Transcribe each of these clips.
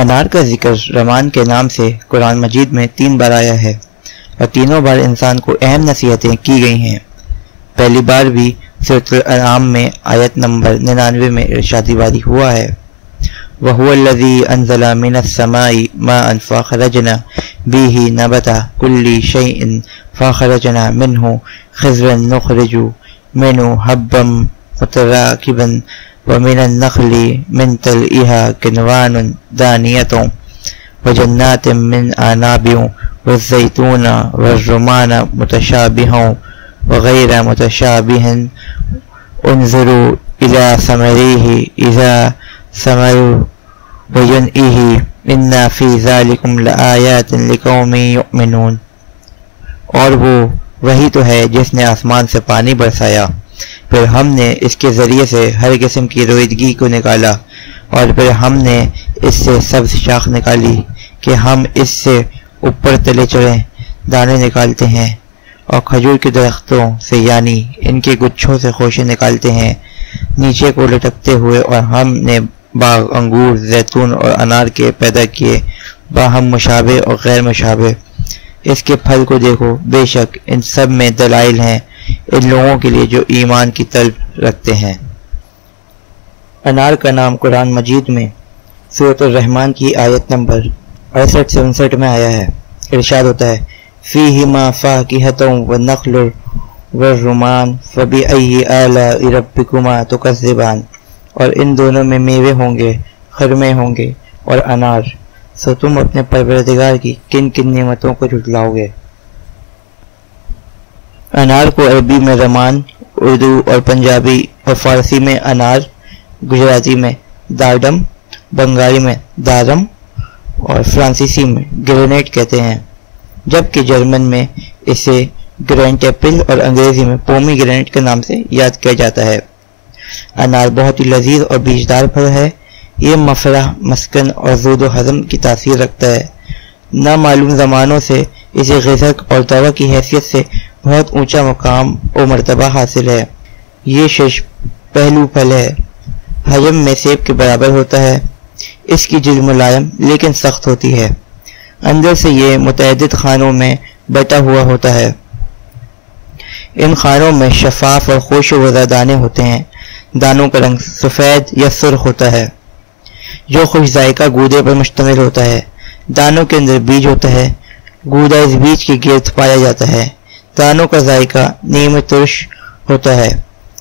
انار کا ذکر رمان کے نام سے قرآن مجید میں 3 بار آیا ہے اور تینوں بار انسان کو اہم نصیحتیں کی گئی ہیں۔ پہلی بار بھی سورۃ الانعام میں آیت نمبر 99 میں ارشاد باری ہوا ہے وَهُوَ الَّذِي أَنزَلَ مِنَ السَّمَاءِ مَاءً فَأَخْرَجْنَا بِهِ نَبَاتَ كُلِّ شَيْءٍ فَأَخْرَجْنَا مِنْهُ خِضْرًا نُخْرِجُ مِنْهُ حَبًّا مُتَرَاكِبًا وَمِنَ النَّخْلِ مِنْ طَلْعِهَا كِنْوَانٌ دَانِيَةٌ وَجَنَّاتٍ مِنْ أَعْنَابٍ وَالزَّيْتُونَ وَالرُّمَّانَ مُتَشَابِهًا وَغَيْرَ مُتَشَابِهٍ انظُرُوا إِلَى ثَمَرِهِ إِذَا ثَمَرَ وَيَنْعِهِ إِنَّ فِي ذَلِكُمْ لَآيَاتٍ لِقَوْمٍ يُؤْمِنُونَ۔ اور وہ وہی تو ہے جس نے آسمان سے پانی برسایا، پھر ہم نے اس کے ذریعے سے ہر قسم کی رویدگی کو نکالا، اور پھر ہم نے اس سے سبز شاخ نکالی کہ ہم اس سے اوپر تلے چڑھیں دانے نکالتے ہیں، اور کھجور کے درختوں سے یعنی ان کے گچھوں سے خوشے نکالتے ہیں نیچے کو لٹکتے ہوئے، اور ہم نے باغ انگور زیتون اور انار کے پیدا کیے باہم مشابہ اور غیر مشابہ۔ اس کے پھل کو دیکھو، بے شک ان سب میں دلائل ہیں ان لوگوں کے لیے جو ایمان کی طلب رکھتے ہیں۔ انار کا نام قرآن مجید میں سورۃ الرحمن کی آیت نمبر 68 سے 59 میں آیا ہے۔ ارشاد ہوتا ہے فیہما فاکہۃ والنخل والرمان فبأی آلاء ربکما تکذبان، اور ان دونوں میں میوے ہوں گے، خرمے ہوں گے اور انار، سو تم اپنے پروردگار کی کن کن نعمتوں کو جھٹلاؤ گے۔ انار کو عربی میں رمان، اردو اور پنجابی اور فارسی میں انار، گجراتی میں داڈم، بنگالی میں دارم اور فرانسیسی میں گرینیٹ کہتے ہیں، جبکہ جرمن میں اسے گرینٹ ایپل اور انگریزی میں پومی گرینٹ کے نام سے یاد کیا جاتا ہے۔ انار بہت ہی لذیذ اور بیجدار پھل ہے۔ یہ مفرح، مسکن اور زود و ہضم کی تاثیر رکھتا ہے۔ نامعلوم زمانوں سے اسے غذق اور دوا کی حیثیت سے بہت اونچا مقام و مرتبہ حاصل ہے۔ یہ 6 پہلو پھل ہے، حجم میں سیب کے برابر ہوتا ہے۔ اس کی جلد ملائم لیکن سخت ہوتی ہے، اندر سے یہ متعدد خانوں میں بٹا ہوا ہوتا ہے۔ ان خانوں میں شفاف اور خوش و وضع دانے ہوتے ہیں۔ دانوں کا رنگ سفید یا سرخ ہوتا ہے جو خوش ذائقہ گودے پر مشتمل ہوتا ہے۔ دانوں کے اندر بیج ہوتا ہے، گودا اس بیج کے گرد پایا جاتا ہے۔ دانوں کا ذائقہ نیم ترش ہوتا ہے۔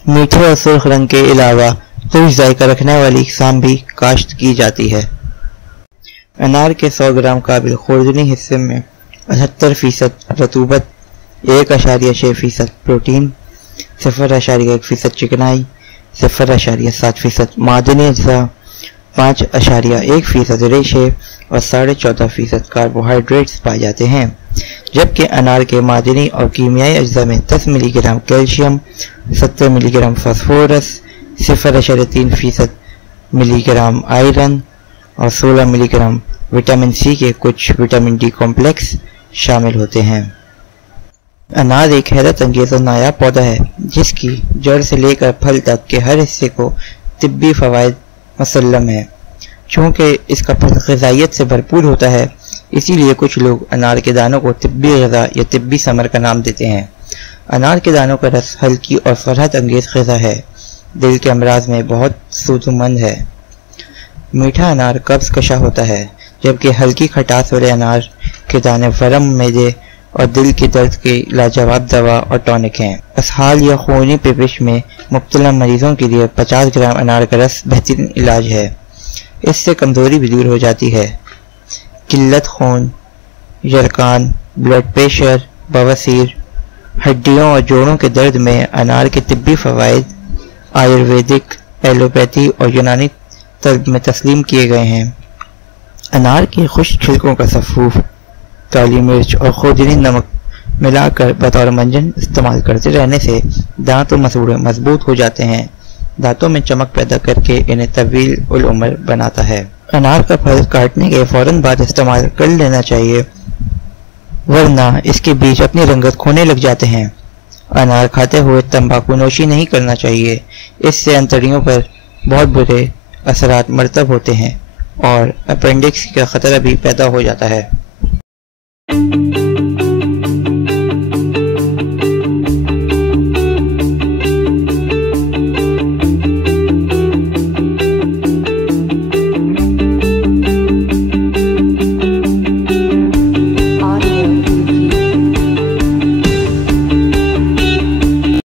میٹھے اور سرخ رنگ کے علاوہ خوش ذائقہ رکھنے والی اقسام بھی کاشت کی جاتی ہے۔ انار کے 100 گرام قابل خوردنی حصے میں 78% رطوبت، 1.6% پروٹین، 0.1% چکنائی، 0.7% معدنی اجزاء، 5.1% ریشے اور 14.5% کاربوہائیڈریٹس پائے جاتے ہیں، جبکہ انار کے معدنی اور کیمیائی اجزاء میں 10 ملی گرام کیلشیم، 70 ملی گرام فاسفورس، 0.3% ملی گرام آئرن اور 16 ملی گرام وٹامن سی کے کچھ وٹامن ڈی کمپلیکس شامل ہوتے ہیں۔ انار ایک حیرت انگیز اور نایاب پودا ہے جس کی جڑ سے لے کر پھل تک کے ہر حصے کو طبی فوائد مسلم ہے۔ چونکہ اس کا پھل غذائیت سے بھرپور ہوتا ہے، اسی لیے کچھ لوگ انار کے دانوں کو طبی غذا یا طبی ثمر کا نام دیتے ہیں۔ انار کے دانوں کا رس ہلکی اور فرحت انگیز غذا ہے، دل کے امراض میں بہت سودمند ہے۔ میٹھا انار قبض کشا ہوتا ہے، جبکہ ہلکی کھٹاس والے انار کے دانے ورم، معدے اور دل کے درد کی لاجواب دوا اور ٹونک ہیں۔ اسہال یا خونی پیپش میں مبتلا مریضوں کے لیے 50 گرام انار کا رس بہترین علاج ہے۔ اس سے کمزوری بھی دور ہو جاتی ہے۔ قلت خون، یرقان، بلڈ پریشر، بواسیر، ہڈیوں اور جوڑوں کے درد میں انار کے طبی فوائد آیورویدک، ایلوپیتھی اور یونانی طب میں تسلیم کیے گئے ہیں۔ انار کے خشک چھلکوں کا سفوف، کالی مرچ اور خوردنی نمک ملا کر بطور منجن استعمال کرتے رہنے سے دانت و مسوڑے مضبوط ہو جاتے ہیں، دانتوں میں چمک پیدا کر کے انہیں طویل العمر بناتا ہے۔ انار کا پھل کاٹنے کے فوراً بعد استعمال کر لینا چاہیے، ورنہ اس کے بیج اپنی رنگت کھونے لگ جاتے ہیں۔ انار کھاتے ہوئے تمباکو نوشی نہیں کرنا چاہیے، اس سے انتڑیوں پر بہت برے اثرات مرتب ہوتے ہیں اور اپینڈکس کا خطرہ بھی پیدا ہو جاتا ہے۔